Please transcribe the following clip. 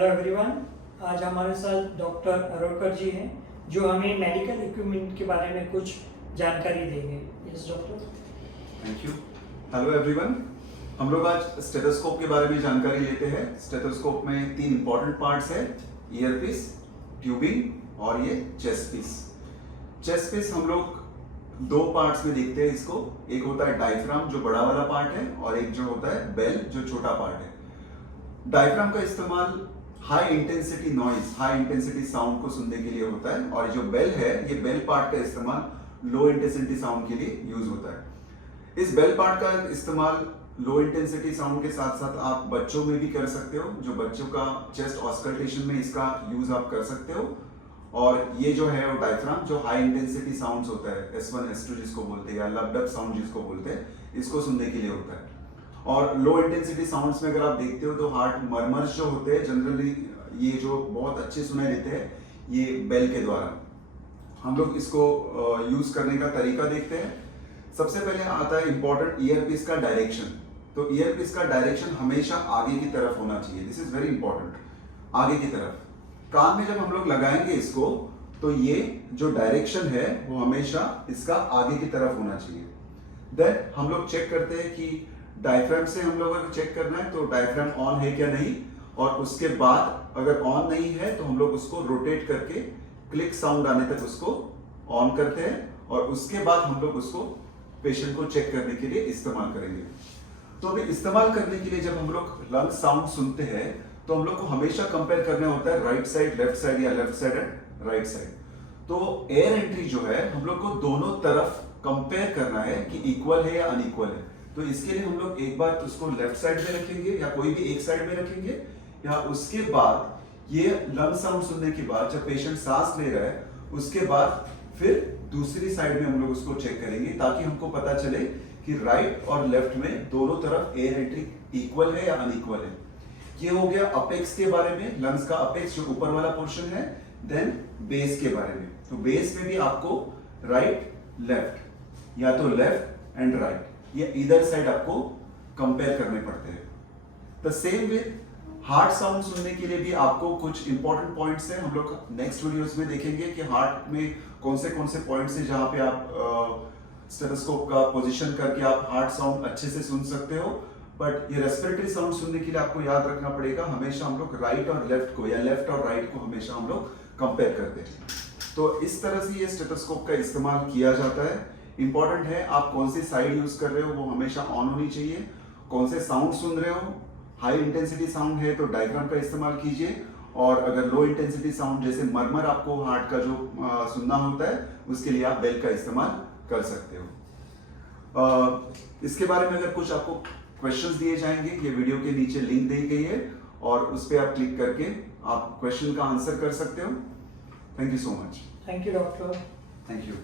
Hello everyone, आज हमारे साथ डॉक्टर अरोड़कर जी हैं जो हमें मेडिकल इक्विपमेंट के बारे में कुछ जानकारी देंगे। Yes doctor. Thank you. Hello everyone, हम लोग आज स्टेथोस्कोप के बारे में जानकारी लेते हैं। स्टेथोस्कोप में 3 इंपॉर्टेंट पार्ट्स है, ईयरपीस, ट्यूबिंग और ये चेस्ट पीस। चेस्ट पीस हम लोग 2 पार्ट्स में देखते हैं इसको। एक होता है डायफ्राम जो बड़ा वाला पार्ट है और एक जो होता है बेल जो छोटा पार्ट है। डायफ्राम का इस्तेमाल high intensity noise, high intensity sound को सुनने के लिए होता है और जो बेल है, ये बेल पार्ट का इस्तेमाल लो इंटेंसिटी साउंड के लिए यूज होता है। इस बेल पार्ट का इस्तेमाल लो इंटेंसिटी साउंड के साथ साथ आप बच्चों में भी कर सकते हो। जो बच्चों का चेस्ट ऑस्कल्टेशन में इसका यूज आप कर सकते हो। और ये जो है वो डायफ्राम जो हाई इंटेंसिटी साउंड्स होता है, S1 S2 जिसको बोलते हैं या लबडब साउंड जिसको बोलते हैं, इसको सुनने के लिए होता है। और लो इंटेंसिटी साउंड्स में अगर आप देखते हो तो हार्ट मरमर्स जो होते हैं जनरली ये जो बहुत अच्छे सुनाई देते हैं, ये बेल के द्वारा। हम लोग इसको यूज करने का तरीका देखते हैं। सबसे पहले आता है इंपॉर्टेंट ईयरपीस का डायरेक्शन। तो ईयरपीस का डायरेक्शन हमेशा आगे की तरफ होना चाहिए। दिस इज वेरी इंपॉर्टेंट, आगे की तरफ। कान में जब हम लोग लगाएंगे इसको तो ये जो डायरेक्शन है वो हमेशा इसका आगे की तरफ होना चाहिए। देन हम लोग चेक करते हैं कि डायफ्राम से हम लोग अगर चेक करना है तो डायफ्राम ऑन है क्या नहीं, और उसके बाद अगर ऑन नहीं है तो हम लोग उसको रोटेट करके क्लिक साउंड आने तक उसको ऑन करते हैं और उसके बाद हम लोग उसको पेशेंट को चेक करने के लिए इस्तेमाल करेंगे। तो अभी इस्तेमाल करने के लिए जब हम लोग लंग साउंड सुनते हैं तो हम लोग को हमेशा कंपेयर करना होता है राइट साइड, लेफ्ट साइड या left side and right side. तो एयर एंट्री जो है हम लोग को दोनों तरफ कंपेयर करना है कि इक्वल है या अनइक्वल है। तो इसके लिए हम लोग एक बार उसको लेफ्ट साइड में रखेंगे या कोई भी एक साइड में रखेंगे, या उसके बाद ये लंग साउंड सुनने के बाद जब पेशेंट सांस ले रहा है उसके बाद फिर दूसरी साइड में हम लोग उसको चेक करेंगे ताकि हमको पता चले कि राइट और लेफ्ट में दोनों तरफ एयर एंट्री इक्वल है या अनइक्वल है। ये हो गया अपेक्स के बारे में, लंग्स का अपेक्स जो ऊपर वाला पोर्शन है। देन बेस के बारे में, तो बेस में भी आपको राइट लेफ्ट या तो लेफ्ट एंड राइट या इधर साइड आपको कंपेयर करने पड़ते हैं। The same with heart sound सुनने के लिए भी आपको कुछ इंपॉर्टेंट पॉइंट्स हैं। हम लोग नेक्स्ट वीडियोस में देखेंगे कि हार्ट में कौन से पॉइंट्स हैं जहां पे आप स्टेथोस्कोप का पोजीशन करके आप हार्ट साउंड अच्छे से सुन सकते हो। बट ये रेस्पिरेटरी साउंड सुनने के लिए आपको याद रखना पड़ेगा, हमेशा हम लोग राइट और लेफ्ट को या लेफ्ट और राइट को हमेशा हम लोग कंपेयर करते हैं। तो इस तरह से ये स्टेथोस्कोप का इस्तेमाल किया जाता है। इंपॉर्टेंट है आप कौन सी साइड यूज कर रहे हो वो हमेशा ऑन होनी चाहिए। कौन से साउंड सुन रहे हो, हाई इंटेंसिटी साउंड है तो डायफ्राम का इस्तेमाल कीजिए, और अगर लो इंटेंसिटी साउंड जैसे मरमर आपको हार्ट का जो सुनना होता है उसके लिए आप बेल का इस्तेमाल कर सकते हो। इसके बारे में अगर कुछ आपको क्वेश्चंस दिए जाएंगे, ये वीडियो के नीचे लिंक दी गई है और उस पर आप क्लिक करके आप क्वेश्चन का आंसर कर सकते हो। Thank you so much. Thank you doctor. Thank you.